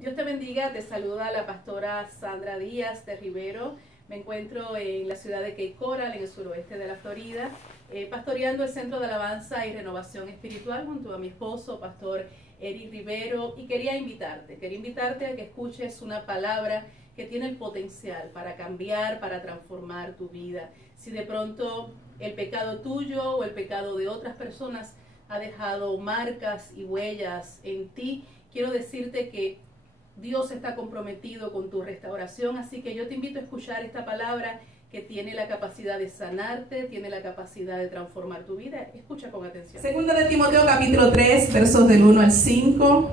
Dios te bendiga, te saluda la pastora Sandra Díaz de Rivero. Me encuentro en la ciudad de Cape Coral, en el suroeste de la Florida, pastoreando el Centro de Alabanza y Renovación Espiritual junto a mi esposo, pastor Eric Rivero, y quería invitarte a que escuches una palabra que tiene el potencial para cambiar, para transformar tu vida. Si de pronto el pecado tuyo o el pecado de otras personas ha dejado marcas y huellas en ti, quiero decirte que Dios está comprometido con tu restauración, así que yo te invito a escuchar esta palabra que tiene la capacidad de sanarte, tiene la capacidad de transformar tu vida. Escucha con atención. Segunda de Timoteo capítulo 3, versos del 1 al 5.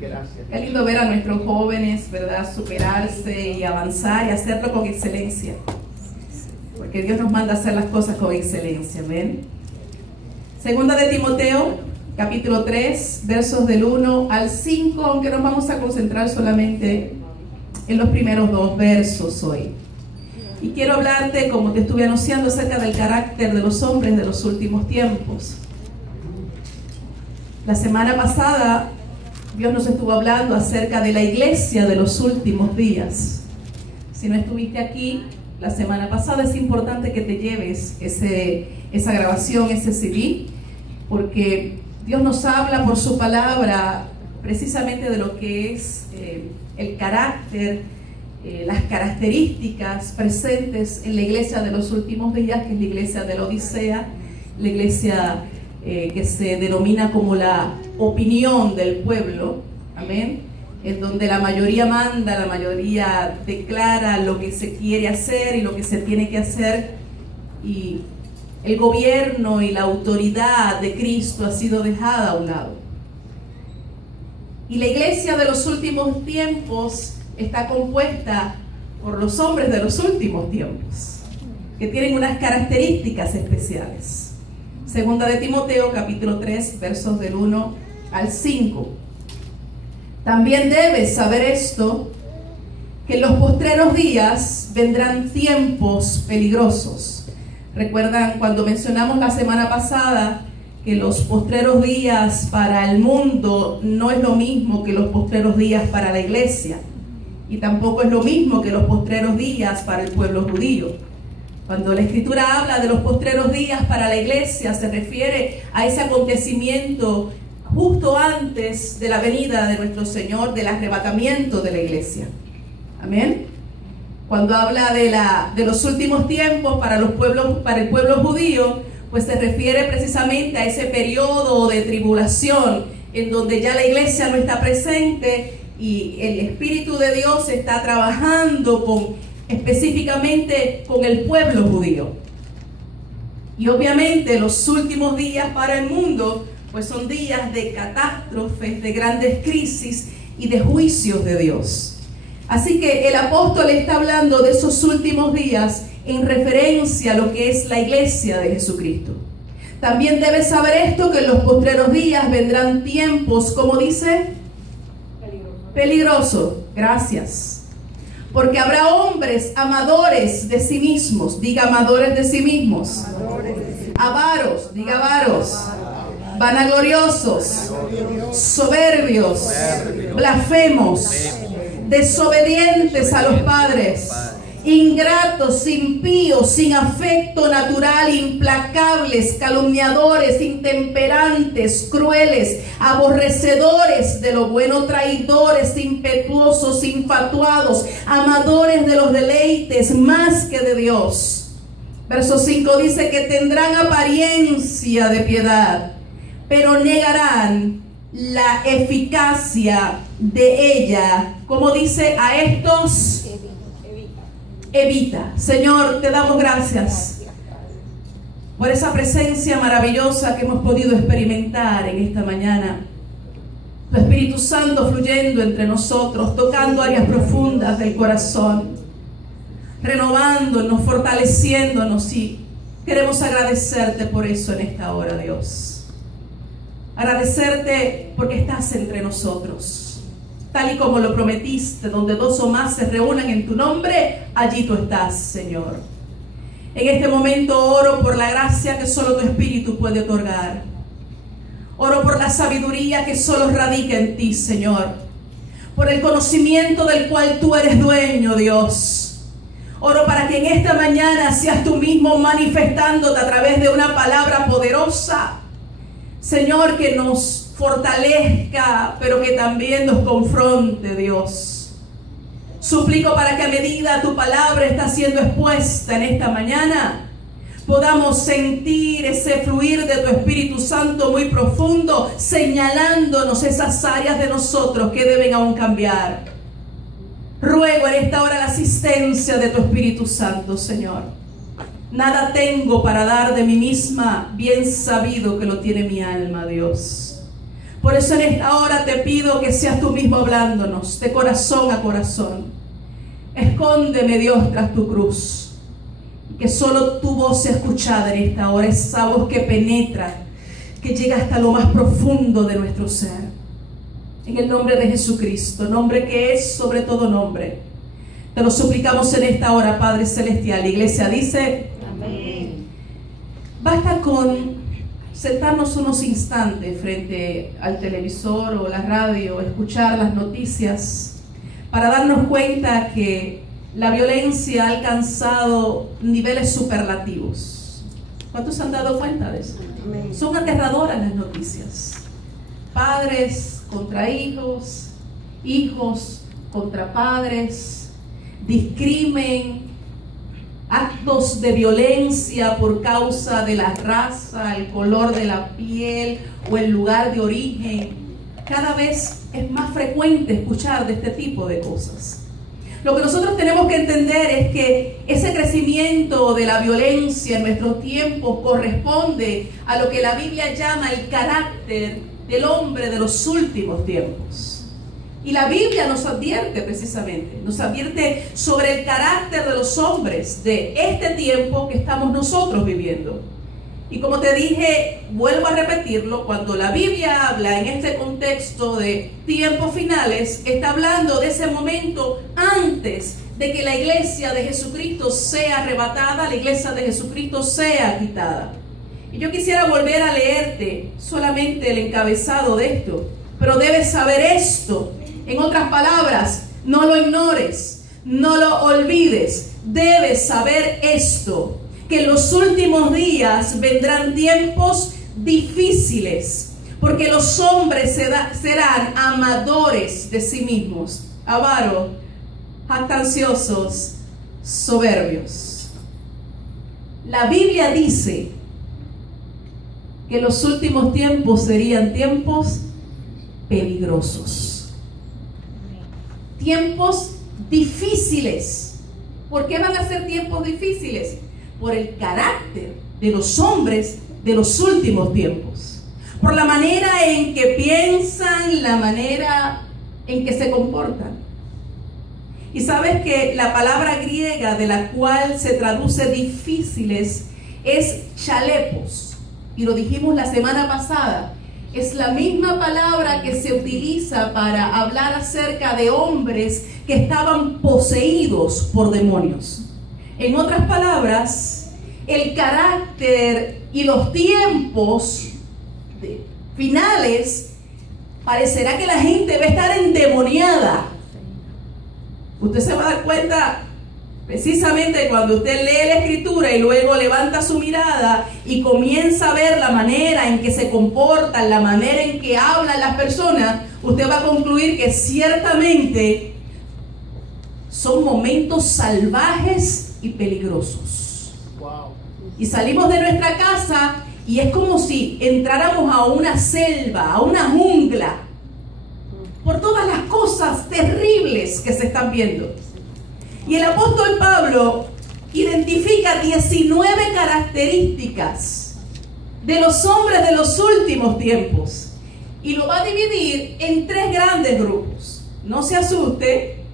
Gracias. Qué lindo ver a nuestros jóvenes, ¿verdad? Superarse y avanzar y hacerlo con excelencia. Porque Dios nos manda a hacer las cosas con excelencia, ¿ven? Segunda de Timoteo capítulo 3, versos del 1 al 5, aunque nos vamos a concentrar solamente en los primeros dos versos hoy. Y quiero hablarte, como te estuve anunciando, acerca del carácter de los hombres de los últimos tiempos. La semana pasada, Dios nos estuvo hablando acerca de la iglesia de los últimos días. Si no estuviste aquí la semana pasada, es importante que te lleves esa grabación, ese CD, porque Dios nos habla por su palabra precisamente de lo que es el carácter, las características presentes en la iglesia de los últimos días, que es la iglesia de la Odisea, la iglesia que se denomina como la opinión del pueblo, amén, en donde la mayoría manda, la mayoría declara lo que se quiere hacer y lo que se tiene que hacer, y el gobierno y la autoridad de Cristo ha sido dejada a un lado. Y la iglesia de los últimos tiempos está compuesta por los hombres de los últimos tiempos, que tienen unas características especiales. Segunda de Timoteo, capítulo 3, versos del 1 al 5. También debes saber esto, que en los postreros días vendrán tiempos peligrosos. ¿Recuerdan cuando mencionamos la semana pasada que los postreros días para el mundo no es lo mismo que los postreros días para la iglesia? Y tampoco es lo mismo que los postreros días para el pueblo judío. Cuando la Escritura habla de los postreros días para la iglesia, se refiere a ese acontecimiento justo antes de la venida de nuestro Señor, del arrebatamiento de la iglesia. Amén. Cuando habla de los últimos tiempos para el pueblo judío, pues se refiere precisamente a ese periodo de tribulación en donde ya la iglesia no está presente y el Espíritu de Dios está trabajando específicamente con el pueblo judío. Y obviamente los últimos días para el mundo pues son días de catástrofes, de grandes crisis y de juicios de Dios. Así que el apóstol está hablando de esos últimos días en referencia a lo que es la iglesia de Jesucristo. También debes saber esto, que en los postreros días vendrán tiempos, ¿cómo dice? Peligrosos. Gracias. Porque habrá hombres amadores de sí mismos. Diga amadores de sí mismos. Avaros. Diga avaros. Vanagloriosos. Soberbios. Blasfemos. Desobedientes a los padres, ingratos, impíos, sin afecto natural, implacables, calumniadores, intemperantes, crueles, aborrecedores de lo bueno, traidores, impetuosos, infatuados, amadores de los deleites más que de Dios. Verso 5 dice que tendrán apariencia de piedad, pero negarán la eficacia de ella. Como dice, a estos evita. Señor, te damos gracias por esa presencia maravillosa que hemos podido experimentar en esta mañana. Tu Espíritu Santo fluyendo entre nosotros, tocando áreas profundas del corazón, renovándonos, fortaleciéndonos, y queremos agradecerte por eso en esta hora, Dios. Agradecerte porque estás entre nosotros, tal y como lo prometiste, donde dos o más se reúnan en tu nombre, allí tú estás, Señor. En este momento oro por la gracia que solo tu Espíritu puede otorgar. Oro por la sabiduría que solo radica en ti, Señor. por el conocimiento del cual tú eres dueño, Dios. Oro para que en esta mañana seas tú mismo manifestándote a través de una palabra poderosa, Señor, que nos fortalezca, pero que también nos confronte, Dios. Suplico para que a medida tu palabra está siendo expuesta en esta mañana, podamos sentir ese fluir de tu Espíritu Santo muy profundo, señalándonos esas áreas de nosotros que deben aún cambiar. Ruego en esta hora la asistencia de tu Espíritu Santo, Señor. Nada tengo para dar de mí misma, bien sabido que lo tiene mi alma, Dios. Por eso en esta hora te pido que seas tú mismo hablándonos de corazón a corazón. Escóndeme, Dios, tras tu cruz. Que solo tu voz sea escuchada en esta hora, esa voz que penetra, que llega hasta lo más profundo de nuestro ser. En el nombre de Jesucristo, nombre que es sobre todo nombre, te lo suplicamos en esta hora, Padre Celestial. La iglesia dice, amén. Basta con sentarnos unos instantes frente al televisor o la radio, escuchar las noticias, para darnos cuenta que la violencia ha alcanzado niveles superlativos. ¿Cuántos se han dado cuenta de eso? Amén. Son aterradoras las noticias. Padres contra hijos, hijos contra padres, discrimen, actos de violencia por causa de la raza, el color de la piel o el lugar de origen. Cada vez es más frecuente escuchar de este tipo de cosas. Lo que nosotros tenemos que entender es que ese crecimiento de la violencia en nuestros tiempos corresponde a lo que la Biblia llama el carácter del hombre de los últimos tiempos. Y la Biblia nos advierte precisamente, nos advierte sobre el carácter de los hombres de este tiempo que estamos nosotros viviendo. Y como te dije, vuelvo a repetirlo, cuando la Biblia habla en este contexto de tiempos finales, está hablando de ese momento antes de que la iglesia de Jesucristo sea arrebatada, la iglesia de Jesucristo sea quitada. Y yo quisiera volver a leerte solamente el encabezado de esto, pero debes saber esto. En otras palabras, no lo ignores, no lo olvides, debes saber esto, que en los últimos días vendrán tiempos difíciles, porque los hombres serán amadores de sí mismos, avaros, jactanciosos, soberbios. La Biblia dice que los últimos tiempos serían tiempos peligrosos, tiempos difíciles. ¿Por qué van a ser tiempos difíciles? Por el carácter de los hombres de los últimos tiempos, por la manera en que piensan, la manera en que se comportan. Y sabes que la palabra griega de la cual se traduce difíciles es chalepos, y lo dijimos la semana pasada, es la misma palabra que se utiliza para hablar acerca de hombres que estaban poseídos por demonios. En otras palabras, el carácter y los tiempos finales, parecerá que la gente va a estar endemoniada. Usted se va a dar cuenta precisamente cuando usted lee la escritura y luego levanta su mirada y comienza a ver la manera en que se comportan, la manera en que hablan las personas, usted va a concluir que ciertamente son momentos salvajes y peligrosos. Wow. Y salimos de nuestra casa y es como si entráramos a una selva, a una jungla, por todas las cosas terribles que se están viendo. Y el apóstol Pablo identifica 19 características de los hombres de los últimos tiempos y lo va a dividir en 3 grandes grupos. No se asuste,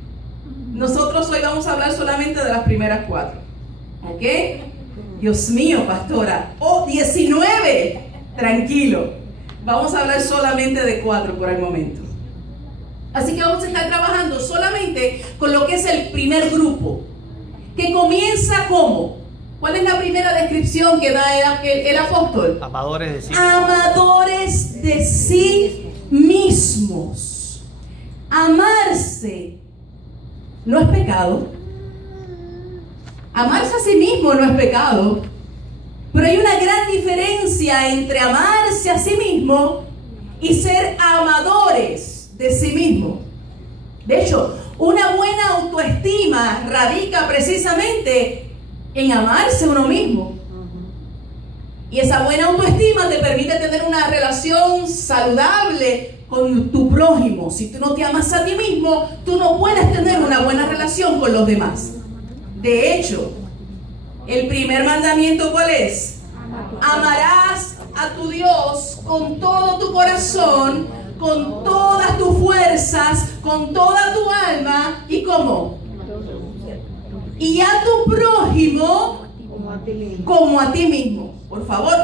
nosotros hoy vamos a hablar solamente de las primeras 4. ¿Ok? Dios mío, pastora. Oh, 19. Tranquilo. Vamos a hablar solamente de 4 por el momento. Así que vamos a estar trabajando solamente con lo que es el primer grupo, que comienza como. ¿Cuál es la primera descripción que da el apóstol? Amadores de sí mismos. Amadores de sí mismos. Amarse no es pecado. Amarse a sí mismo no es pecado. Pero hay una gran diferencia entre amarse a sí mismo y ser amadores de sí mismo. De hecho, una buena autoestima radica precisamente en amarse a uno mismo. Y esa buena autoestima te permite tener una relación saludable con tu prójimo. Si tú no te amas a ti mismo, tú no puedes tener una buena relación con los demás. De hecho, el primer mandamiento, ¿cuál es? Amarás a tu Dios con todo tu corazón, con todas tus fuerzas, con toda tu alma. ¿Y cómo? Y a tu prójimo como a ti mismo. Por favor,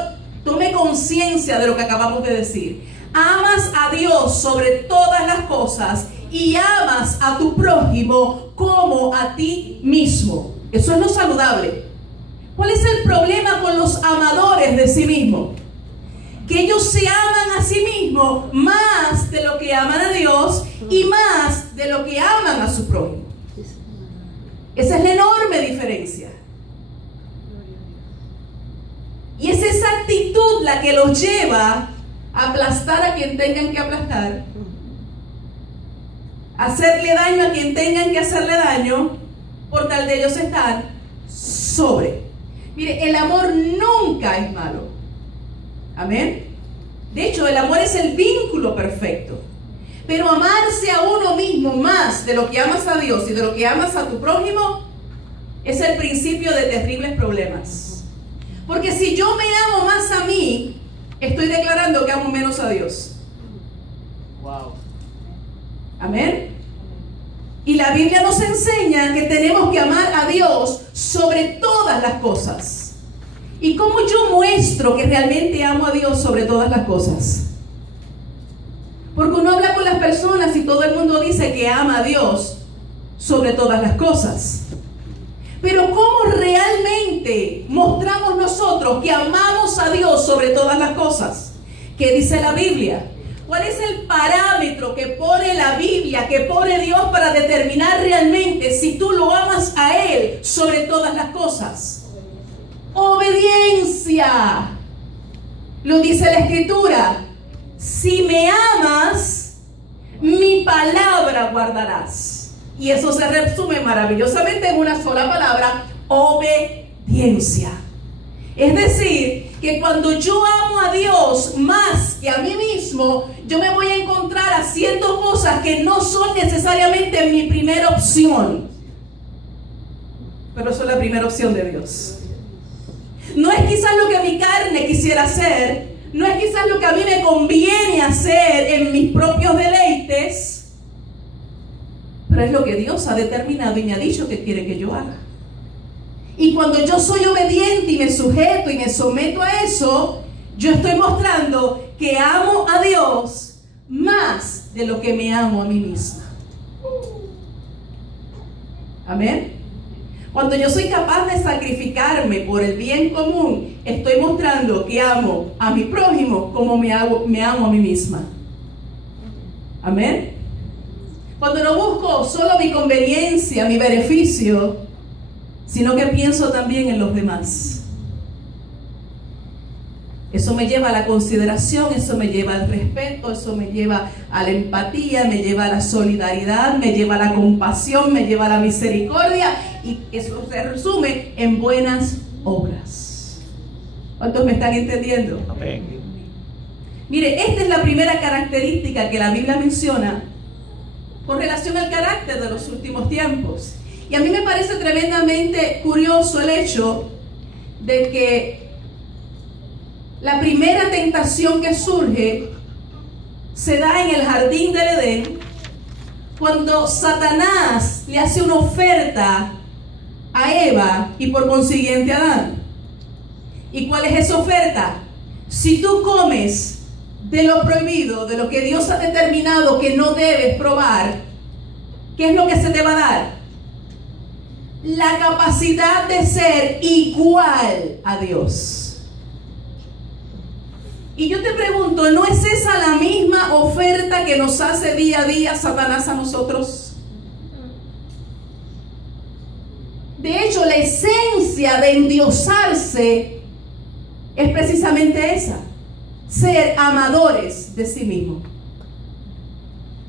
tome conciencia de lo que acabamos de decir. Amas a Dios sobre todas las cosas y amas a tu prójimo como a ti mismo. Eso es lo saludable. ¿Cuál es el problema con los amadores de sí mismos? Que ellos se aman a sí mismos más de lo que aman a Dios y más de lo que aman a su prójimo. Esa es la enorme diferencia. Y es esa actitud la que los lleva a aplastar a quien tengan que aplastar, hacerle daño a quien tengan que hacerle daño, por tal de ellos estar sobre. Mire, el amor nunca es malo. Amén. De hecho, el amor es el vínculo perfecto. Pero amarse a uno mismo más de lo que amas a Dios y de lo que amas a tu prójimo es el principio de terribles problemas. Porque si yo me amo más a mí, estoy declarando que amo menos a Dios. Wow. Amén. Y la Biblia nos enseña que tenemos que amar a Dios sobre todas las cosas. ¿Y cómo yo muestro que realmente amo a Dios sobre todas las cosas? Porque uno habla con las personas y todo el mundo dice que ama a Dios sobre todas las cosas. Pero ¿cómo realmente mostramos nosotros que amamos a Dios sobre todas las cosas? ¿Qué dice la Biblia? ¿Cuál es el parámetro que pone la Biblia, que pone Dios para determinar realmente si tú lo amas a Él sobre todas las cosas? Obediencia. Lo dice la Escritura. Si me amas, mi palabra guardarás. Y eso se resume maravillosamente en una sola palabra: obediencia. Es decir, que cuando yo amo a Dios más que a mí mismo, yo me voy a encontrar haciendo cosas que no son necesariamente mi primera opción, pero son la primera opción de Dios. No es quizás lo que mi carne quisiera hacer, no es quizás lo que a mí me conviene hacer en mis propios deleites, pero es lo que Dios ha determinado y me ha dicho que quiere que yo haga. Y cuando yo soy obediente y me sujeto y me someto a eso, yo estoy mostrando que amo a Dios más de lo que me amo a mí misma. Amén. Cuando yo soy capaz de sacrificarme por el bien común, estoy mostrando que amo a mi prójimo como me amo a mí misma. Amén. Cuando no busco solo mi conveniencia, mi beneficio, sino que pienso también en los demás. Eso me lleva a la consideración, eso me lleva al respeto, eso me lleva a la empatía, me lleva a la solidaridad, me lleva a la compasión, me lleva a la misericordia, y eso se resume en buenas obras. ¿Cuántos me están entendiendo? Amén. Mire, esta es la primera característica que la Biblia menciona con relación al carácter de los últimos tiempos. Y a mí me parece tremendamente curioso el hecho de que la primera tentación que surge se da en el jardín del Edén, cuando Satanás le hace una oferta a Eva y por consiguiente a Adán. ¿Y cuál es esa oferta? Si tú comes de lo prohibido, de lo que Dios ha determinado que no debes probar, ¿qué es lo que se te va a dar? La capacidad de ser igual a Dios. Y yo te pregunto, ¿no es esa la misma oferta que nos hace día a día Satanás a nosotros? De hecho, la esencia de endiosarse es precisamente esa: ser amadores de sí mismo.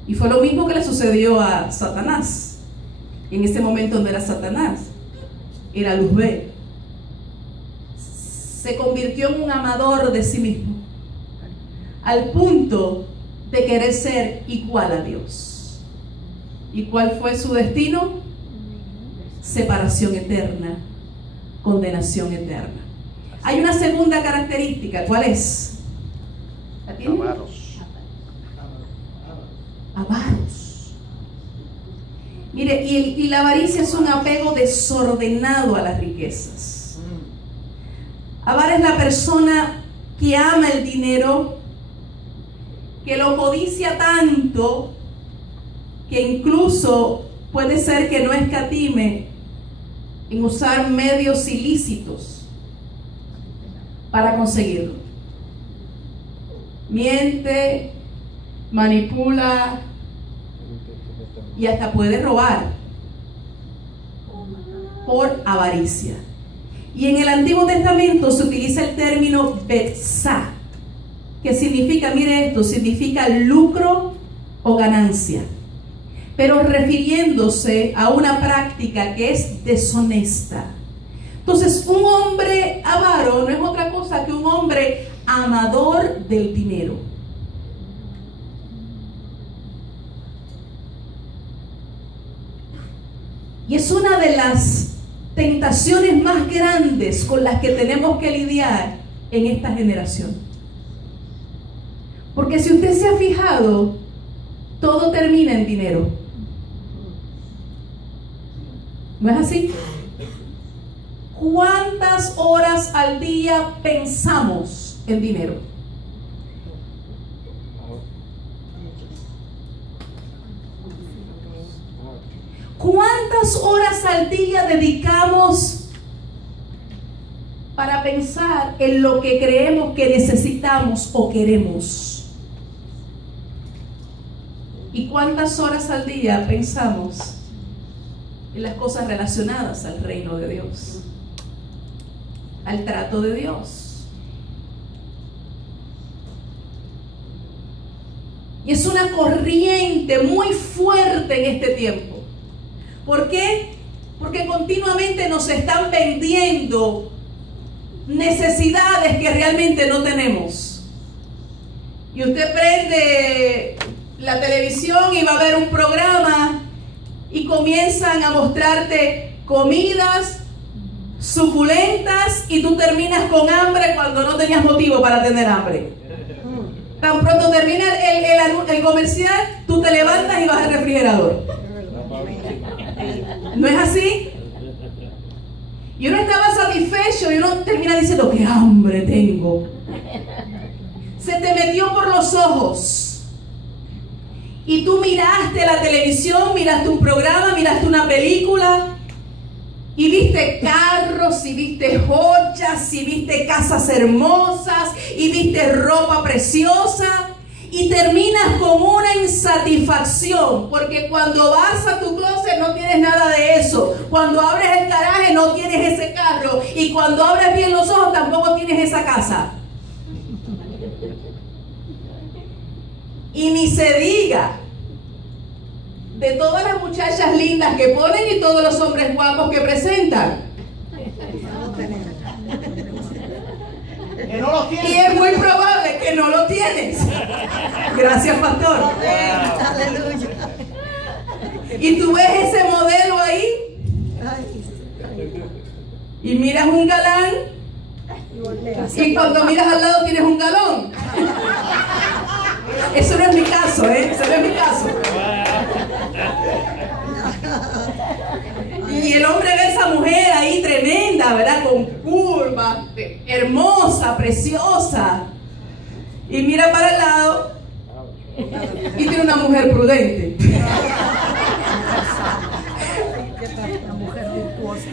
Y fue lo mismo que le sucedió a Satanás. En ese momento no era Satanás, era Luzbel. Se convirtió en un amador de sí mismo, al punto de querer ser igual a Dios. ¿Y cuál fue su destino? Separación eterna, condenación eterna. Hay una segunda característica, ¿cuál es? ¿La tienen? Avaros. Mire, y la avaricia es un apego desordenado a las riquezas. Avaro es la persona que ama el dinero, que lo codicia tanto que incluso puede ser que no escatime en usar medios ilícitos para conseguirlo. Miente, manipula y hasta puede robar por avaricia. Y en el Antiguo Testamento se utiliza el término betzá, que significa, mire esto, significa lucro o ganancia, pero refiriéndose a una práctica que es deshonesta. Entonces, un hombre avaro no es otra cosa que un hombre amador del dinero. Y es una de las tentaciones más grandes con las que tenemos que lidiar en esta generación. Porque si usted se ha fijado, todo termina en dinero. ¿No es así? ¿Cuántas horas al día pensamos en dinero? ¿Cuántas horas al día dedicamos para pensar en lo que creemos que necesitamos o queremos? ¿Y cuántas horas al día pensamos en las cosas relacionadas al reino de Dios, al trato de Dios? Y es una corriente muy fuerte en este tiempo. ¿Por qué? Porque continuamente nos están vendiendo necesidades que realmente no tenemos. Y usted prende la televisión y va a ver un programa y comienzan a mostrarte comidas suculentas y tú terminas con hambre cuando no tenías motivo para tener hambre. Tan pronto termina el comercial, tú te levantas y vas al refrigerador. ¿No es así? Y uno estaba satisfecho y uno termina diciendo, ¡qué hambre tengo! Se te metió por los ojos y tú miraste la televisión, miraste un programa, miraste una película y viste carros, y viste joyas, y viste casas hermosas, y viste ropa preciosa. Y terminas con una insatisfacción, porque cuando vas a tu closet no tienes nada de eso. Cuando abres el garaje no tienes ese carro. Y cuando abres bien los ojos tampoco tienes esa casa. Y ni se diga de todas las muchachas lindas que ponen y todos los hombres guapos que presentan. Y es muy probable que no lo tienes. Gracias, pastor. Aleluya. Y tú ves ese modelo ahí y miras un galán y cuando miras al lado tienes un galón. Eso no es mi caso, eso no es mi caso. Y el hombre ve a esa mujer ahí tremenda, ¿verdad? Con curvas, hermosa, preciosa. Y mira para el lado y tiene una mujer prudente.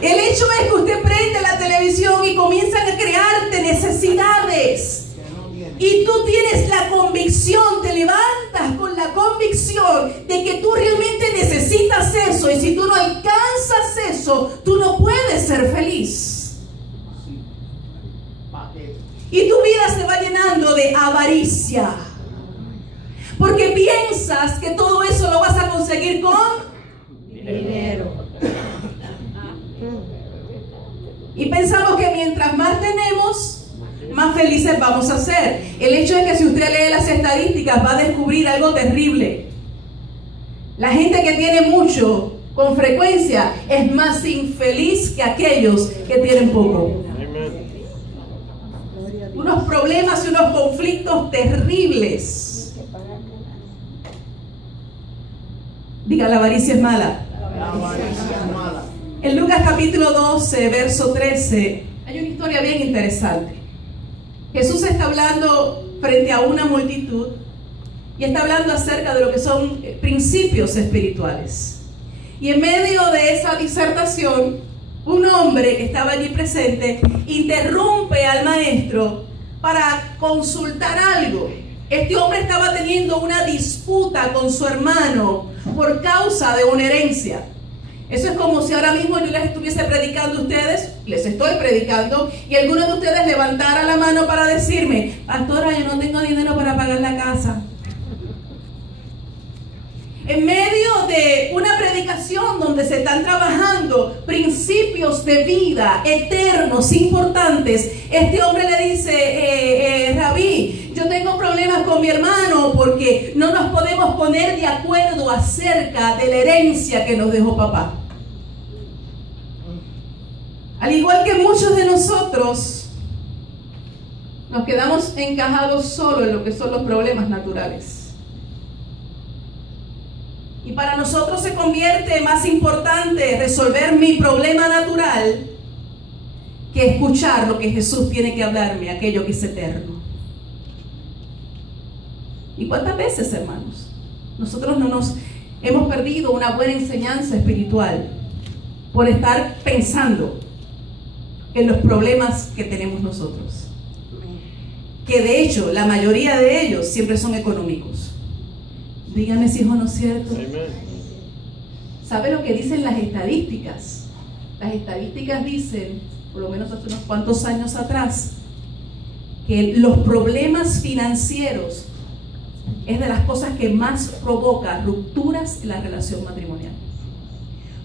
El hecho es que usted prende la televisión y comienzan a crearte necesidades. y tú tienes la convicción, te levantas con la convicción de que tú realmente necesitas eso, y si tú no alcanzas eso, tú no puedes ser feliz. Y tu vida se va llenando de avaricia, porque piensas que todo eso lo vas a conseguir con dinero. Y pensamos que mientras más tenemos, más felices vamos a ser. El hecho es que si usted lee las estadísticas va a descubrir algo terrible. La gente que tiene mucho, con frecuencia, es más infeliz que aquellos que tienen poco. Unos problemas y unos conflictos terribles. Diga, la avaricia es mala. La avaricia es mala. En Lucas capítulo 12, verso 13, hay una historia bien interesante. Jesús está hablando frente a una multitud y está hablando acerca de lo que son principios espirituales. Y en medio de esa disertación, un hombre que estaba allí presente interrumpe al maestro para consultar algo. Este hombre estaba teniendo una disputa con su hermano por causa de una herencia. Eso es como si ahora mismo yo les estuviese predicando a ustedes, les estoy predicando, y alguno de ustedes levantara la mano para decirme: pastora, yo no tengo dinero para pagar la casa. En medio de una predicación donde se están trabajando principios de vida eternos, importantes, este hombre le dice: Rabí, yo tengo problemas con mi hermano porque no nos podemos poner de acuerdo acerca de la herencia que nos dejó papá. Al igual que muchos de nosotros, nos quedamos encajados solo en lo que son los problemas naturales. Y para nosotros se convierte más importante resolver mi problema natural que escuchar lo que Jesús tiene que hablarme, aquello que es eterno. ¿Y cuántas veces, hermanos, nosotros no nos hemos perdido una buena enseñanza espiritual por estar pensando en los problemas que tenemos nosotros? Que de hecho, la mayoría de ellos siempre son económicos. Dígame si hijo no es cierto. ¿Sabe lo que dicen las estadísticas? Las estadísticas dicen, por lo menos hace unos cuantos años atrás, que los problemas financieros es de las cosas que más provoca rupturas en la relación matrimonial,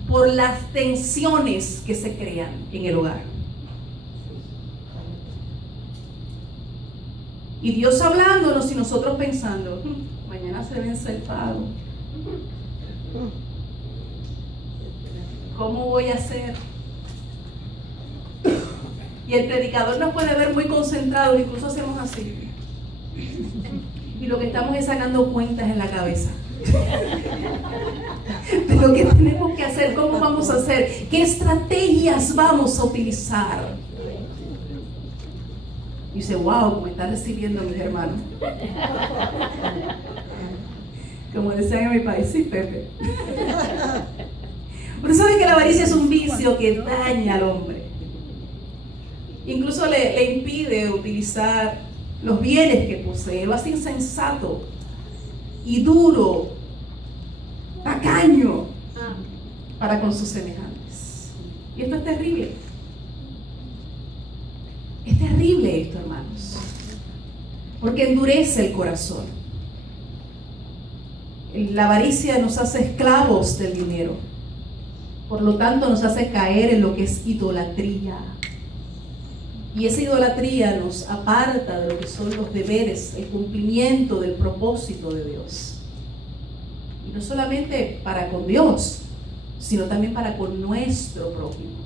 por las tensiones que se crean en el hogar. Y Dios hablándonos y nosotros pensando: mañana se vence el pago, ¿cómo voy a hacer? Y el predicador nos puede ver muy concentrados, incluso hacemos así, y lo que estamos es sacando cuentas en la cabeza de lo que tenemos que hacer, cómo vamos a hacer, qué estrategias vamos a utilizar. Y dice: wow, como está recibiendo mis hermanos. Como decían en mi país: sí, Pepe. Pero saben que la avaricia es un vicio que daña al hombre. Incluso le impide utilizar los bienes que posee. Lo hace insensato y duro, tacaño para con sus semejantes. Y esto es terrible. Es terrible esto, hermanos, porque endurece el corazón. La avaricia nos hace esclavos del dinero, por lo tanto nos hace caer en lo que es idolatría, y esa idolatría nos aparta de lo que son los deberes, el cumplimiento del propósito de Dios, y no solamente para con Dios, sino también para con nuestro prójimo.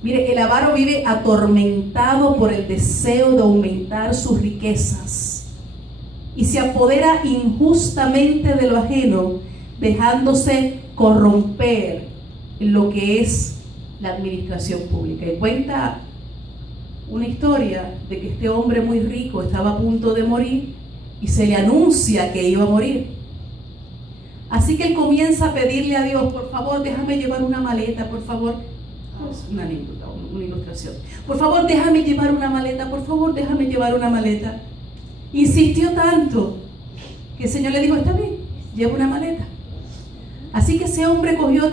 Mire, el avaro vive atormentado por el deseo de aumentar sus riquezas y se apodera injustamente de lo ajeno, dejándose corromper en lo que es la administración pública. Y cuenta una historia de que este hombre muy rico estaba a punto de morir y se le anuncia que iba a morir. Así que él comienza a pedirle a Dios: por favor, déjame llevar una maleta, por favor. una ilustración. Por favor, déjame llevar una maleta, por favor, déjame llevar una maleta. Insistió tanto que el Señor le dijo, está bien, lleva una maleta. Así que ese hombre cogió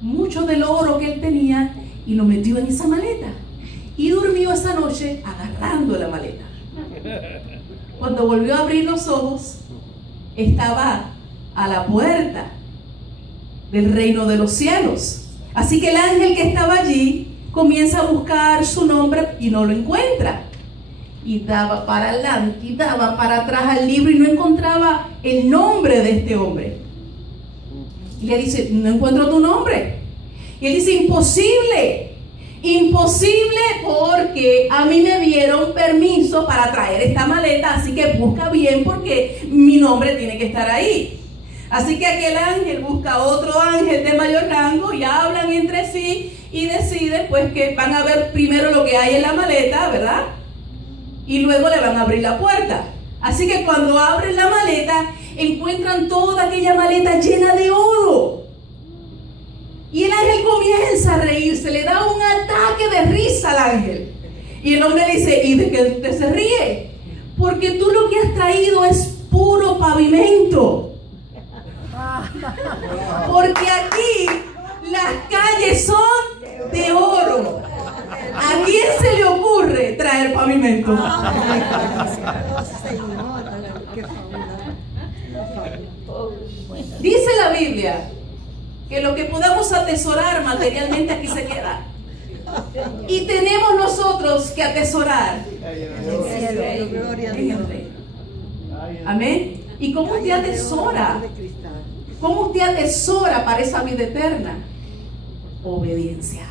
mucho del oro que él tenía y lo metió en esa maleta. Y durmió esa noche agarrando la maleta. Cuando volvió a abrir los ojos, estaba a la puerta del reino de los cielos. Así que el ángel que estaba allí comienza a buscar su nombre y no lo encuentra. Y daba para adelante y daba para atrás al libro y no encontraba el nombre de este hombre. Y le dice, no encuentro tu nombre. Y él dice, imposible, imposible, porque a mí me dieron permiso para traer esta maleta, así que busca bien porque mi nombre tiene que estar ahí. Así que aquel ángel busca otro ángel de mayor rango y hablan entre sí y deciden pues que van a ver primero lo que hay en la maleta, ¿verdad? Y luego le van a abrir la puerta. Así que cuando abren la maleta, encuentran toda aquella maleta llena de oro. Y el ángel comienza a reírse, le da un ataque de risa al ángel. Y el hombre dice, ¿y de qué usted se ríe? Porque tú lo que has traído es puro pavimento. Porque aquí las calles son de oro. ¿A quién se le ocurre traer pavimento? Dice la Biblia que lo que podamos atesorar materialmente aquí se queda. Y tenemos nosotros que atesorar en el reino. Amén. ¿Y cómo usted atesora? ¿Cómo usted atesora para esa vida eterna? Obediencia.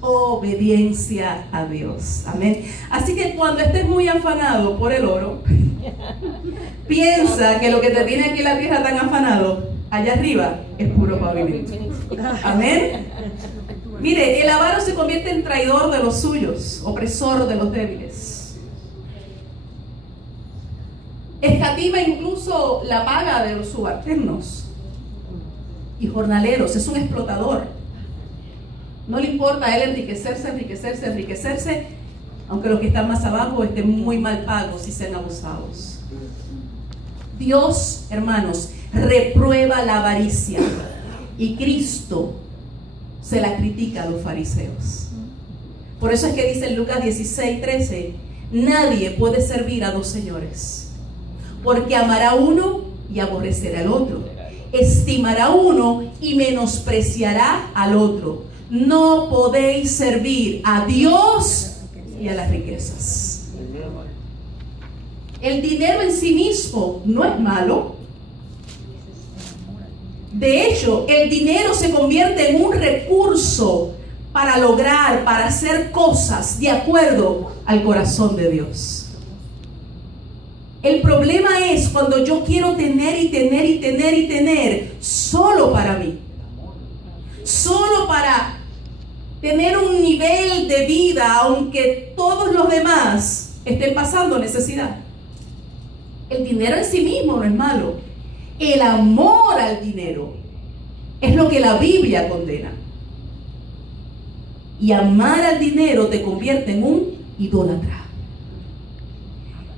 Obediencia a Dios. Amén. Así que cuando estés muy afanado por el oro, piensa que lo que te tiene aquí en la tierra tan afanado, allá arriba es puro pavimento. Amén. Mire, el avaro se convierte en traidor de los suyos, opresor de los débiles. Escatima incluso la paga de los subalternos y jornaleros. Es un explotador. No le importa a él enriquecerse, aunque los que están más abajo estén muy mal pagos y sean abusados. Dios, hermanos, reprueba la avaricia y Cristo se la critica a los fariseos. Por eso es que dice en Lucas 16:13, nadie puede servir a dos señores, porque amará a uno y aborrecerá al otro, estimará a uno y menospreciará al otro. No podéis servir a Dios y a las riquezas. El dinero en sí mismo no es malo. De hecho, el dinero se convierte en un recurso para lograr, para hacer cosas de acuerdo al corazón de Dios. El problema es cuando yo quiero tener y tener solo para mí, solo para tener un nivel de vida, aunque todos los demás estén pasando necesidad. El dinero en sí mismo no es malo. El amor al dinero es lo que la Biblia condena. Y amar al dinero te convierte en un idólatra.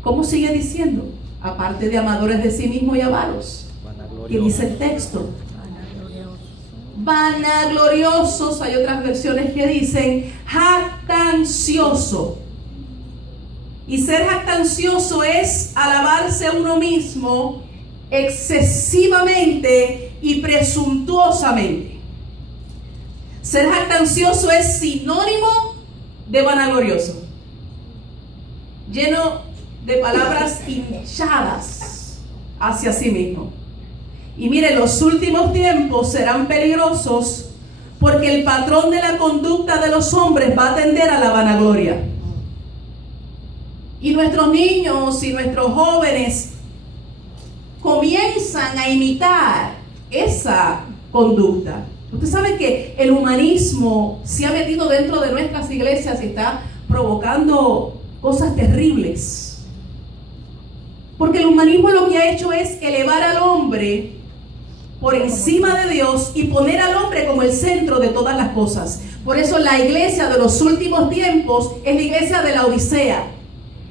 ¿Cómo sigue diciendo? Aparte de amadores de sí mismos y avaros. ¿Qué dice el texto? Vanagloriosos. Hay otras versiones que dicen jactancioso. Y ser jactancioso es alabarse a uno mismo excesivamente y presuntuosamente. Ser jactancioso es sinónimo de vanaglorioso, lleno de palabras hinchadas hacia sí mismo. Y mire, los últimos tiempos serán peligrosos porque el patrón de la conducta de los hombres va a tender a la vanagloria. Y nuestros niños y nuestros jóvenes comienzan a imitar esa conducta. Usted sabe que el humanismo se ha metido dentro de nuestras iglesias y está provocando cosas terribles. Porque el humanismo lo que ha hecho es elevar al hombre por encima de Dios y poner al hombre como el centro de todas las cosas. Por eso la iglesia de los últimos tiempos es la iglesia de la Odisea,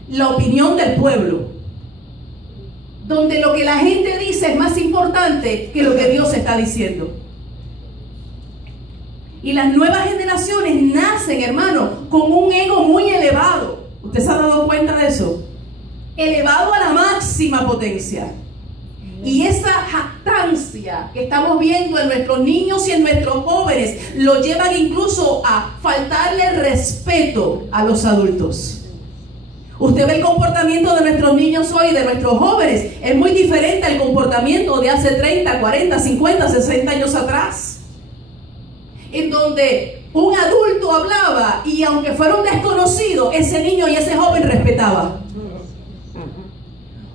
la opinión del pueblo, donde lo que la gente dice es más importante que lo que Dios está diciendo. Y las nuevas generaciones nacen, hermano, con un ego muy elevado. ¿Usted se ha dado cuenta de eso? Elevado a la máxima potencia. Y esa jactancia que estamos viendo en nuestros niños y en nuestros jóvenes lo llevan incluso a faltarle respeto a los adultos. Usted ve el comportamiento de nuestros niños hoy, de nuestros jóvenes, es muy diferente al comportamiento de hace 30, 40, 50, 60 años atrás, en donde un adulto hablaba y aunque fuera un desconocido, ese niño y ese joven respetaba.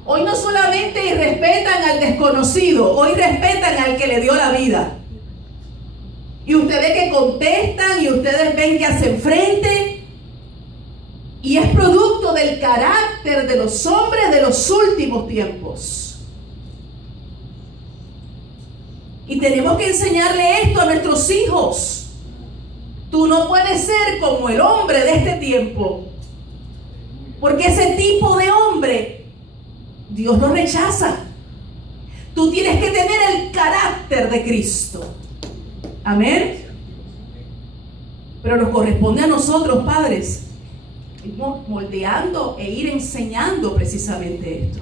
Hoy no solamente respetan al desconocido, hoy respetan al que le dio la vida. Y ustedes que contestan y ustedes ven que hacen frente. Y es producto del carácter de los hombres de los últimos tiempos. Y tenemos que enseñarle esto a nuestros hijos. Tú no puedes ser como el hombre de este tiempo, porque ese tipo de hombre Dios lo rechaza. Tú tienes que tener el carácter de Cristo. Amén. Pero nos corresponde a nosotros, padres, ir moldeando e ir enseñando precisamente esto.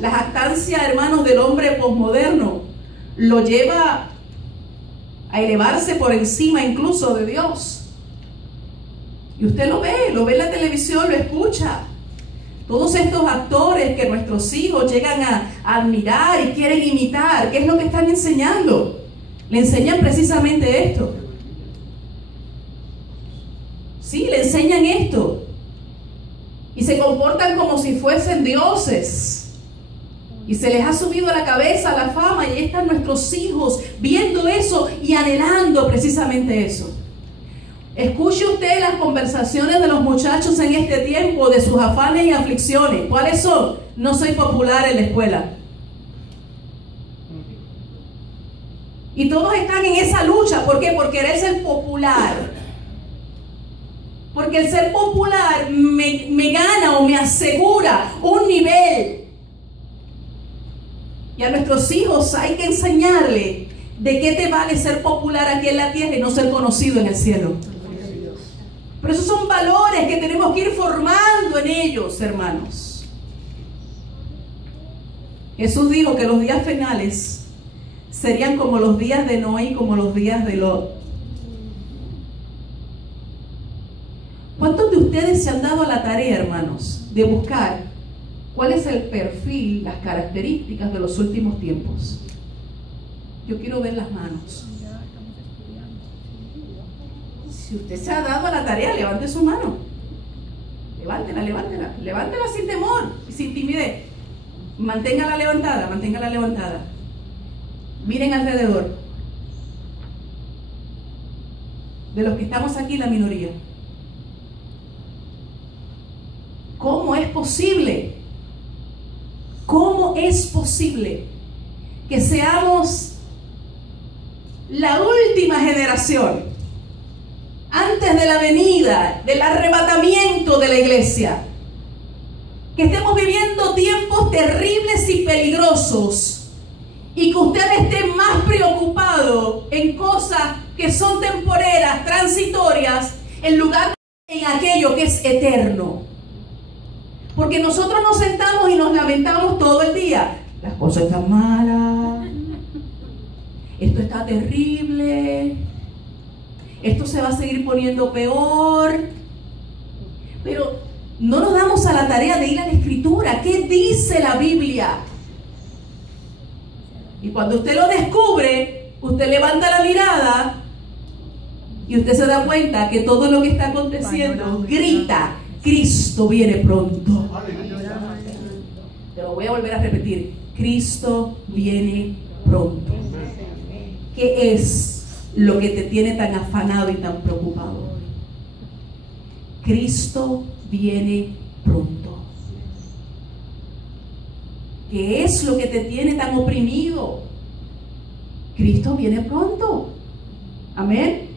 La jactancia, hermanos, del hombre posmoderno lo lleva a elevarse por encima incluso de Dios. Y usted lo ve en la televisión, lo escucha. Todos estos actores que nuestros hijos llegan a admirar y quieren imitar, ¿qué es lo que están enseñando? Le enseñan precisamente esto. Sí, le enseñan esto. Y se comportan como si fuesen dioses. Y se les ha subido a la cabeza la fama, y ahí están nuestros hijos viendo eso y anhelando precisamente eso. Escuche usted las conversaciones de los muchachos en este tiempo, de sus afanes y aflicciones. ¿Cuáles son? No soy popular en la escuela. Y todos están en esa lucha. ¿Por qué? Por querer ser popular. Porque el ser popular me gana o me asegura un nivel. Y a nuestros hijos hay que enseñarle de qué te vale ser popular aquí en la tierra y no ser conocido en el cielo. Pero esos son valores que tenemos que ir formando en ellos, hermanos. Jesús dijo que los días finales serían como los días de Noé y como los días de Lot. ¿Cuántos de ustedes se han dado a la tarea, hermanos, de buscar cuál es el perfil, las características de los últimos tiempos? Yo quiero ver las manos. Si usted se ha dado a la tarea, levante su mano. Levántela, levántela. Levántela sin temor y sin timidez. Manténgala levantada, manténgala levantada. Miren alrededor. De los que estamos aquí, la minoría. ¿Cómo es posible? ¿Cómo es posible que seamos la última generación antes de la venida, del arrebatamiento de la iglesia? Que estemos viviendo tiempos terribles y peligrosos y que usted esté más preocupado en cosas que son temporeras, transitorias, en lugar de en aquello que es eterno. Porque nosotros nos sentamos y nos lamentamos todo el día. Las cosas están malas, esto está terrible, esto se va a seguir poniendo peor. Pero no nos damos a la tarea de ir a la Escritura. ¿Qué dice la Biblia? Y cuando usted lo descubre, usted levanta la mirada y usted se da cuenta que todo lo que está aconteciendo grita: Cristo viene pronto. Te lo voy a volver a repetir: Cristo viene pronto. ¿Qué es lo que te tiene tan afanado y tan preocupado? Cristo viene pronto. ¿Qué es lo que te tiene tan oprimido? Cristo viene pronto. Amén.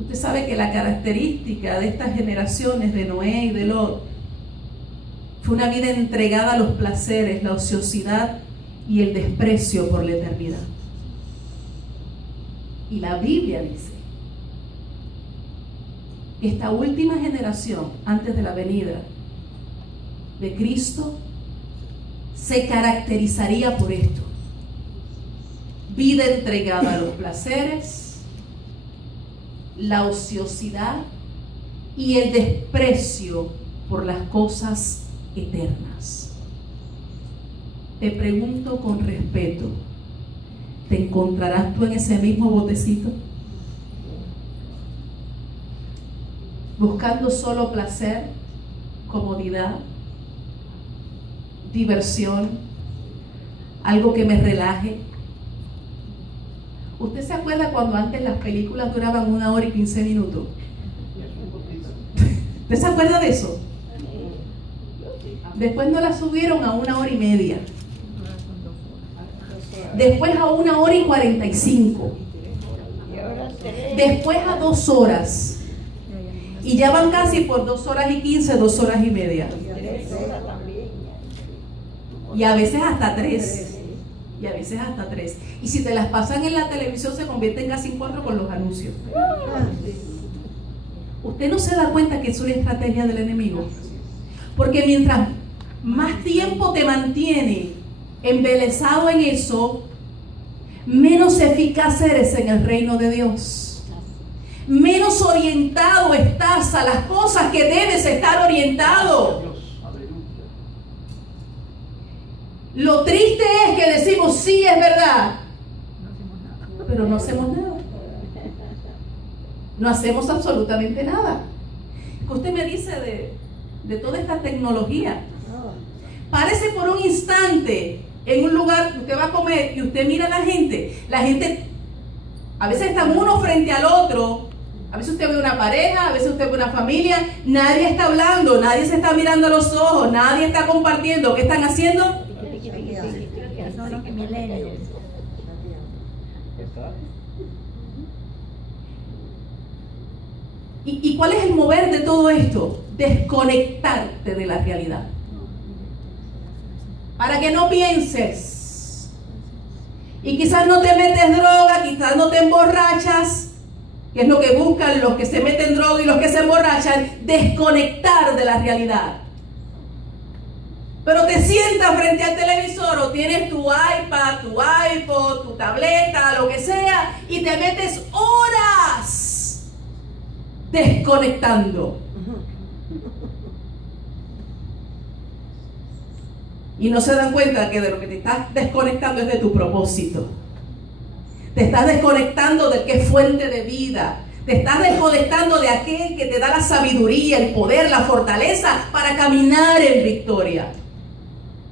Usted sabe que la característica de estas generaciones de Noé y de Lot fue una vida entregada a los placeres, la ociosidad y el desprecio por la eternidad. Y la Biblia dice que esta última generación, antes de la venida de Cristo, se caracterizaría por esto: vida entregada a los placeres, la ociosidad y el desprecio por las cosas eternas. Te pregunto con respeto, ¿te encontrarás tú en ese mismo botecito? Buscando solo placer, comodidad, diversión, algo que me relaje. ¿Usted se acuerda cuando antes las películas duraban 1 hora y 15 minutos? ¿Usted se acuerda de eso? Después no las subieron a 1 hora y media. Después a 1 hora y 45. Después a 2 horas. Y ya van casi por 2 horas y 15, 2 horas y media. Y a veces hasta 3. Y a veces hasta 3. Y si te las pasan en la televisión se convierten casi en 4 con los anuncios. ¿Usted no se da cuenta que es una estrategia del enemigo? Porque mientras más tiempo te mantiene embelesado en eso, menos eficaz eres en el reino de Dios. Menos orientado estás a las cosas que debes estar orientado. Lo triste es que decimos, sí, es verdad, pero no hacemos nada. No hacemos absolutamente nada. ¿Qué usted me dice de toda esta tecnología? Parece por un instante en un lugar, usted va a comer y usted mira a la gente, a veces están uno frente al otro, a veces usted ve una pareja, a veces usted ve una familia, nadie está hablando, nadie se está mirando a los ojos, nadie está compartiendo. ¿Qué están haciendo? ¿Y cuál es el mover de todo esto? Desconectarte de la realidad. Para que no pienses. Y quizás no te metes droga, quizás no te emborrachas, que es lo que buscan los que se meten droga y los que se emborrachan, desconectar de la realidad. Pero te sientas frente al televisor o tienes tu iPad, tu iPod, tu tableta, lo que sea, y te metes horas desconectando. Y no se dan cuenta que de lo que te estás desconectando es de tu propósito. Te estás desconectando del que es fuente de vida. Te estás desconectando de aquel que te da la sabiduría, el poder, la fortaleza para caminar en victoria.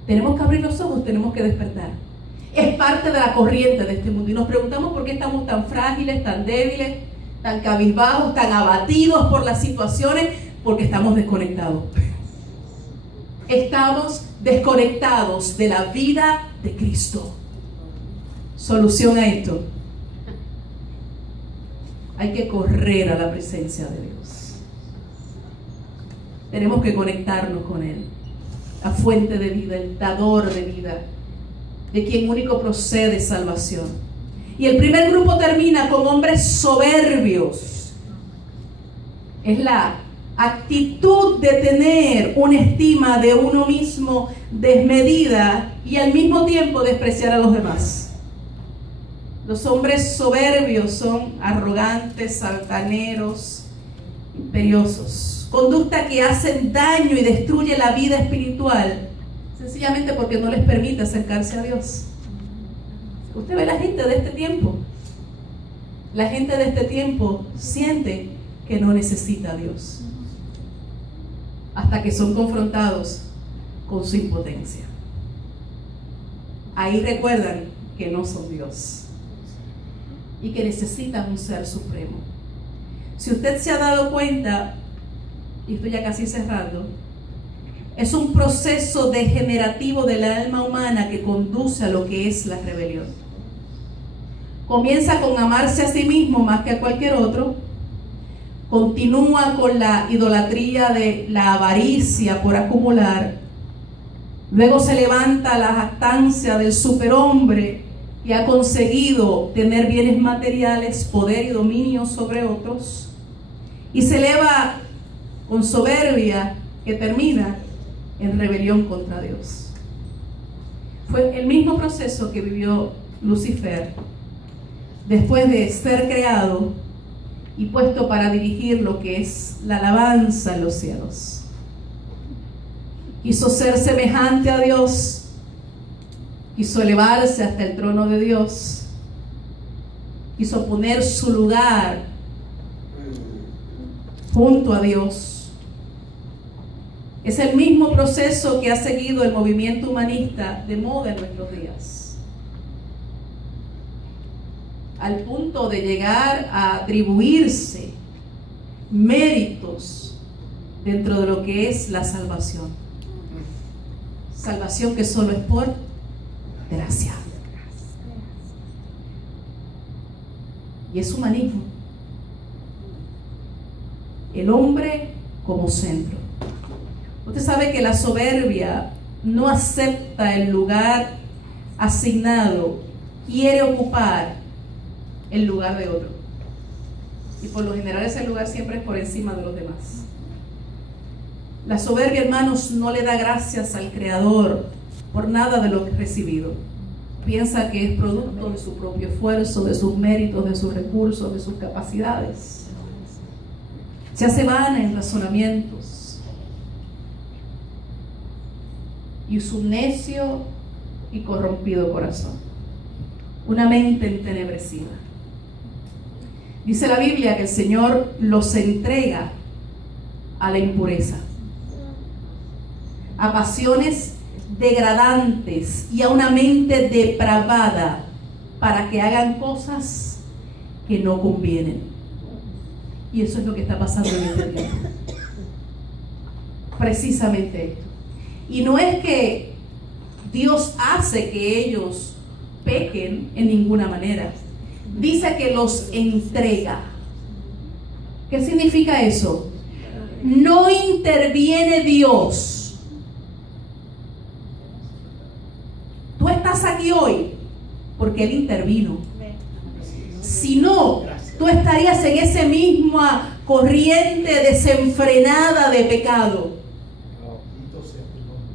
Tenemos que abrir los ojos, tenemos que despertar. Es parte de la corriente de este mundo. Y nos preguntamos por qué estamos tan frágiles, tan débiles, tan cabizbajos, tan abatidos por las situaciones, porque estamos desconectados. Estamos desconectados de la vida de Cristo. Solución a esto: hay que correr a la presencia de Dios. Tenemos que conectarnos con Él, la fuente de vida, el dador de vida, de quien único procede salvación. Y el primer grupo termina con hombres soberbios. Es la actitud de tener una estima de uno mismo desmedida y al mismo tiempo despreciar a los demás. Los hombres soberbios son arrogantes, altaneros, imperiosos. Conducta que hacen daño y destruye la vida espiritual, sencillamente porque no les permite acercarse a Dios. Usted ve la gente de este tiempo. La gente de este tiempo siente que no necesita a Dios, hasta que son confrontados con su impotencia. Ahí recuerdan que no son Dios y que necesitan un ser supremo. Si usted se ha dado cuenta, y estoy ya casi cerrando, es un proceso degenerativo del alma humana que conduce a lo que es la rebelión. Comienza con amarse a sí mismo más que a cualquier otro. Continúa con la idolatría de la avaricia por acumular. Luego se levanta la jactancia del superhombre que ha conseguido tener bienes materiales, poder y dominio sobre otros. Y se eleva con soberbia que termina en rebelión contra Dios. Fue el mismo proceso que vivió Lucifer después de ser creado y puesto para dirigir lo que es la alabanza en los cielos. Quiso ser semejante a Dios, quiso elevarse hasta el trono de Dios, quiso poner su lugar junto a Dios. Es el mismo proceso que ha seguido el movimiento humanista de moda en nuestros días, al punto de llegar a atribuirse méritos dentro de lo que es la salvación. Salvación que solo es por gracia. Y es humanismo. El hombre como centro. Usted sabe que la soberbia no acepta el lugar asignado, quiere ocupar el lugar de otro. Y por lo general ese lugar siempre es por encima de los demás. La soberbia, hermanos, no le da gracias al Creador por nada de lo que ha recibido. Piensa que es producto de su propio esfuerzo, de sus méritos, de sus recursos, de sus capacidades. Se hace vana en razonamientos. Y su necio y corrompido corazón. Una mente entenebrecida. Dice la Biblia que el Señor los entrega a la impureza, a pasiones degradantes y a una mente depravada para que hagan cosas que no convienen. Y eso es lo que está pasando en este tiempo. Precisamente esto. Y no es que Dios hace que ellos pequen en ninguna manera. Dice que los entrega. ¿Qué significa eso? No interviene Dios. Tú estás aquí hoy porque Él intervino. Si no, tú estarías en esa misma corriente desenfrenada de pecado,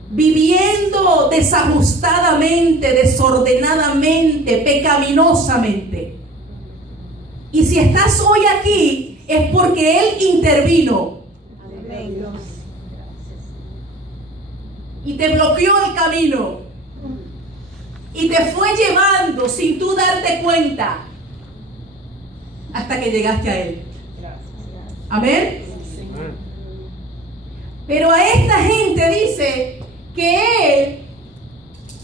viviendo desajustadamente, desordenadamente, pecaminosamente. Y si estás hoy aquí es porque Él intervino y te bloqueó el camino y te fue llevando sin tú darte cuenta hasta que llegaste a Él. Amén. Pero a esta gente dice que Él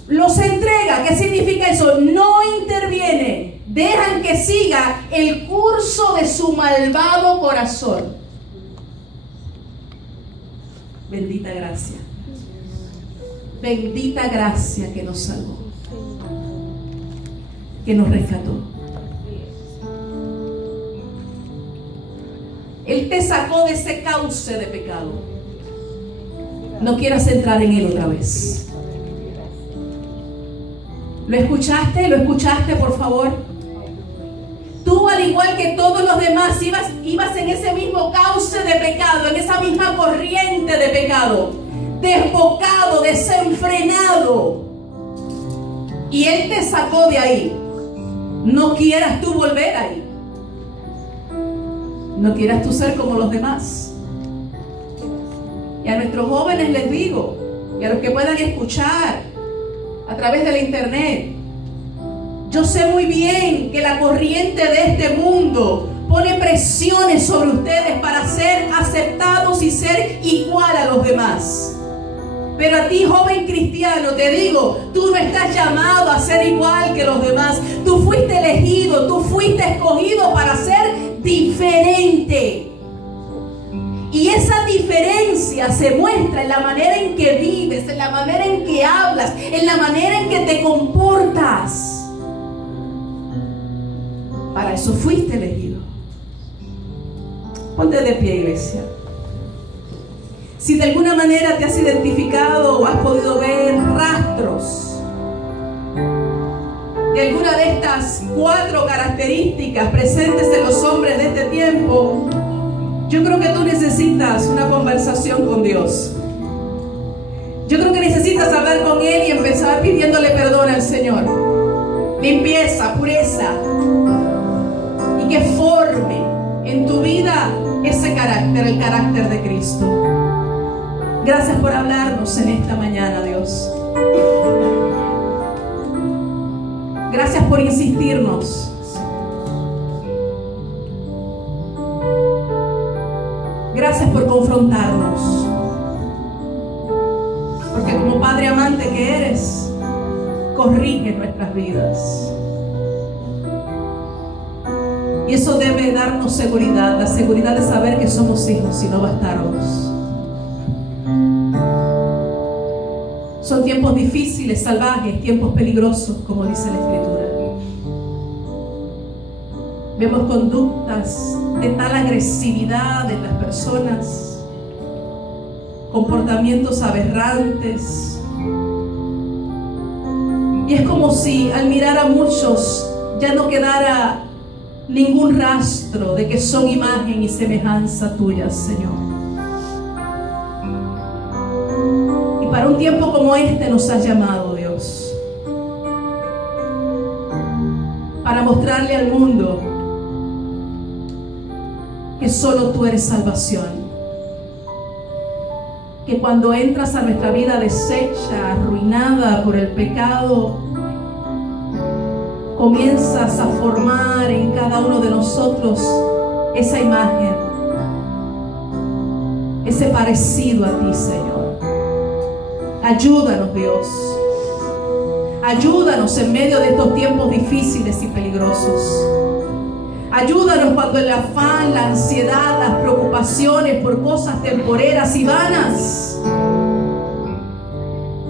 los entrega. ¿Qué significa eso? No interviene. Dejan que siga el curso de su malvado corazón. Bendita gracia. Bendita gracia que nos salvó, que nos rescató. Él te sacó de ese cauce de pecado. No quieras entrar en él otra vez. ¿Lo escuchaste? ¿Lo escuchaste, por favor? Tú, al igual que todos los demás, ibas en ese mismo cauce de pecado, en esa misma corriente de pecado, desbocado, desenfrenado. Y Él te sacó de ahí. No quieras tú volver ahí. No quieras tú ser como los demás. Y a nuestros jóvenes les digo, y a los que puedan escuchar a través de la internet, yo sé muy bien que la corriente de este mundo pone presiones sobre ustedes para ser aceptados y ser igual a los demás. Pero a ti, joven cristiano, te digo, tú no estás llamado a ser igual que los demás. Tú fuiste elegido, tú fuiste escogido para ser diferente. Y esa diferencia se muestra en la manera en que vives, en la manera en que hablas, en la manera en que te comportas. Para eso fuiste elegido. Ponte de pie, iglesia. Si de alguna manera te has identificado o has podido ver rastros de alguna de estas 4 características presentes en los hombres de este tiempo, yo creo que tú necesitas una conversación con Dios. Yo creo que necesitas hablar con Él y empezar pidiéndole perdón al Señor. Limpieza, pureza. Y que forme en tu vida ese carácter, el carácter de Cristo. Gracias por hablarnos en esta mañana, Dios. Gracias por insistirnos. Gracias por confrontarnos. Porque como Padre amante que eres, corrige nuestras vidas. Y eso debe darnos seguridad, la seguridad de saber que somos hijos y no bastardos. Son tiempos difíciles, salvajes, tiempos peligrosos, como dice la Escritura. Vemos conductas de tal agresividad en las personas, comportamientos aberrantes. Y es como si al mirar a muchos ya no quedara ningún rastro de que son imagen y semejanza tuya, Señor. Y para un tiempo como este nos has llamado, Dios, para mostrarle al mundo que solo tú eres salvación. Que cuando entras a nuestra vida deshecha, arruinada por el pecado, comienzas a formar en cada uno de nosotros esa imagen, ese parecido a ti, Señor. Ayúdanos, Dios. Ayúdanos en medio de estos tiempos difíciles y peligrosos. Ayúdanos cuando el afán, la ansiedad, las preocupaciones por cosas temporeras y vanas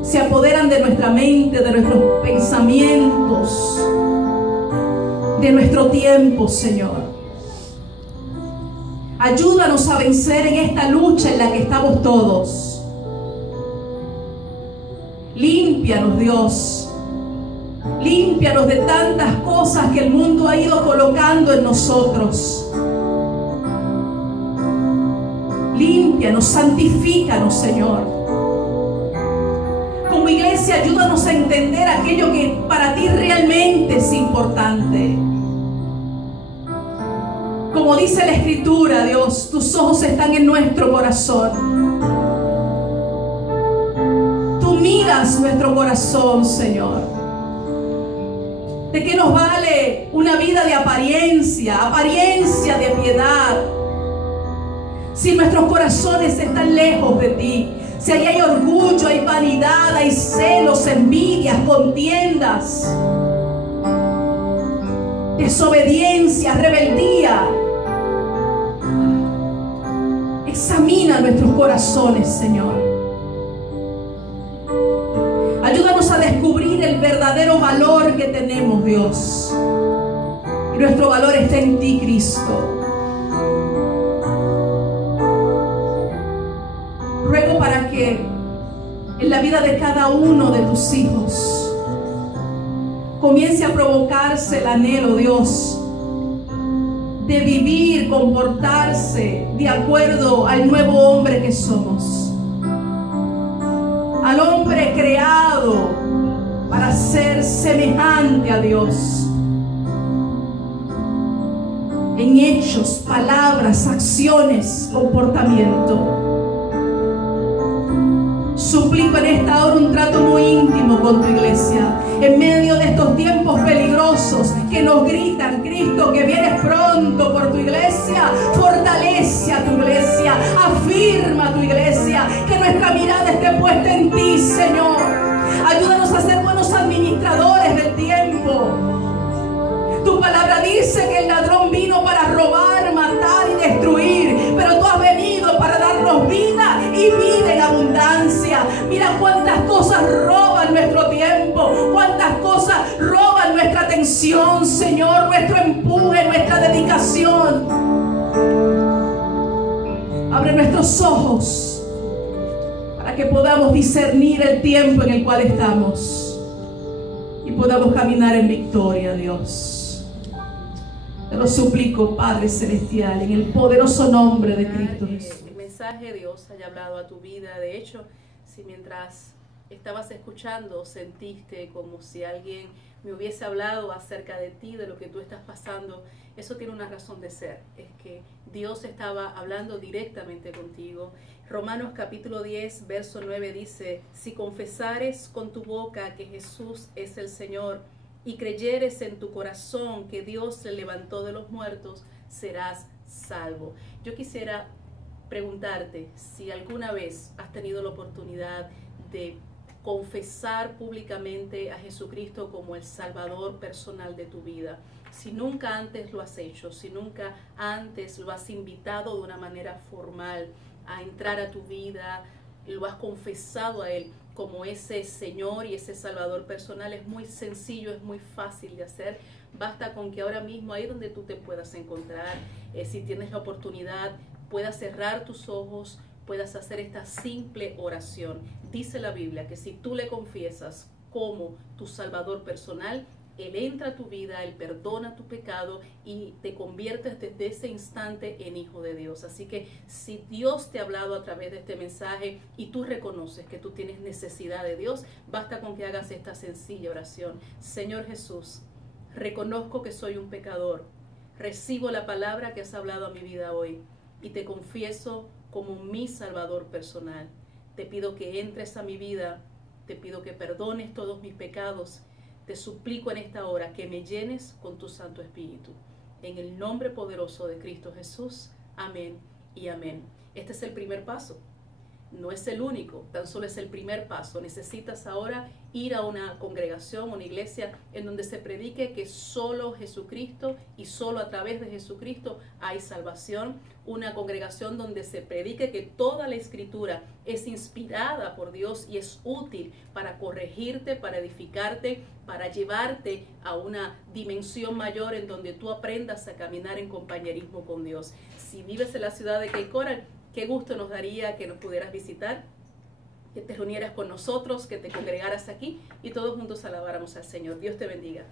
se apoderan de nuestra mente, de nuestros pensamientos, de nuestro tiempo, Señor. Ayúdanos a vencer en esta lucha en la que estamos todos. Límpianos, Dios. Límpianos de tantas cosas que el mundo ha ido colocando en nosotros. Límpianos, santifícanos, Señor. Como iglesia, ayúdanos a entender aquello que para ti realmente es importante. Como dice la Escritura, Dios, tus ojos están en nuestro corazón. Tú miras nuestro corazón, Señor. ¿De qué nos vale una vida de apariencia de piedad, si nuestros corazones están lejos de ti? Si ahí hay orgullo, hay vanidad, hay celos, envidias, contiendas, desobediencia, rebeldía. Examina nuestros corazones, Señor. Ayúdanos a descubrir el verdadero valor que tenemos, Dios. Y nuestro valor está en ti, Cristo. Ruego para que en la vida de cada uno de tus hijos comience a provocarse el anhelo, Dios, de vivir, comportarse de acuerdo al nuevo hombre que somos. Al hombre creado para ser semejante a Dios. En hechos, palabras, acciones, comportamiento. Suplico en esta hora un trato muy íntimo con tu iglesia. En medio de estos tiempos peligrosos que nos gritan, Cristo, que vienes pronto por tu iglesia, fortalece a tu iglesia, afirma a tu iglesia, que nuestra mirada esté puesta en ti, Señor. Ayúdanos a ser buenos administradores del tiempo. Tu palabra dice que el ladrón vino para robar, matar y destruir, pero tú has venido para pasión, Señor, nuestro empuje, nuestra dedicación. Abre nuestros ojos para que podamos discernir el tiempo en el cual estamos y podamos caminar en victoria, Dios. Te lo suplico, Padre Celestial, en el poderoso nombre de Cristo Jesús. El mensaje de Dios haya hablado a tu vida. De hecho, si mientras estabas escuchando sentiste como si alguien me hubiese hablado acerca de ti, de lo que tú estás pasando, eso tiene una razón de ser. Es que Dios estaba hablando directamente contigo. Romanos capítulo 10, verso 9 dice: si confesares con tu boca que Jesús es el Señor y creyeres en tu corazón que Dios le levantó de los muertos, serás salvo. Yo quisiera preguntarte si alguna vez has tenido la oportunidad de confesar públicamente a Jesucristo como el Salvador personal de tu vida. Si nunca antes lo has hecho, si nunca antes lo has invitado de una manera formal a entrar a tu vida, lo has confesado a Él como ese Señor y ese Salvador personal, es muy sencillo, es muy fácil de hacer. Basta con que ahora mismo, ahí donde tú te puedas encontrar, si tienes la oportunidad, puedas cerrar tus ojos, puedas hacer esta simple oración. Dice la Biblia que si tú le confiesas como tu Salvador personal, Él entra a tu vida, Él perdona tu pecado y te conviertes desde ese instante en hijo de Dios. Así que si Dios te ha hablado a través de este mensaje y tú reconoces que tú tienes necesidad de Dios, basta con que hagas esta sencilla oración. Señor Jesús, reconozco que soy un pecador, recibo la palabra que has hablado a mi vida hoy y te confieso como mi Salvador personal. Te pido que entres a mi vida, te pido que perdones todos mis pecados. Te suplico en esta hora que me llenes con tu Santo Espíritu. En el nombre poderoso de Cristo Jesús. Amén y amén. Este es el primer paso. No es el único, tan solo es el primer paso. Necesitas ahora ir a una congregación, una iglesia en donde se predique que solo Jesucristo y solo a través de Jesucristo hay salvación. Una congregación donde se predique que toda la Escritura es inspirada por Dios y es útil para corregirte, para edificarte, para llevarte a una dimensión mayor en donde tú aprendas a caminar en compañerismo con Dios. Si vives en la ciudad de Cape Coral, qué gusto nos daría que nos pudieras visitar, que te reunieras con nosotros, que te congregaras aquí y todos juntos alabáramos al Señor. Dios te bendiga.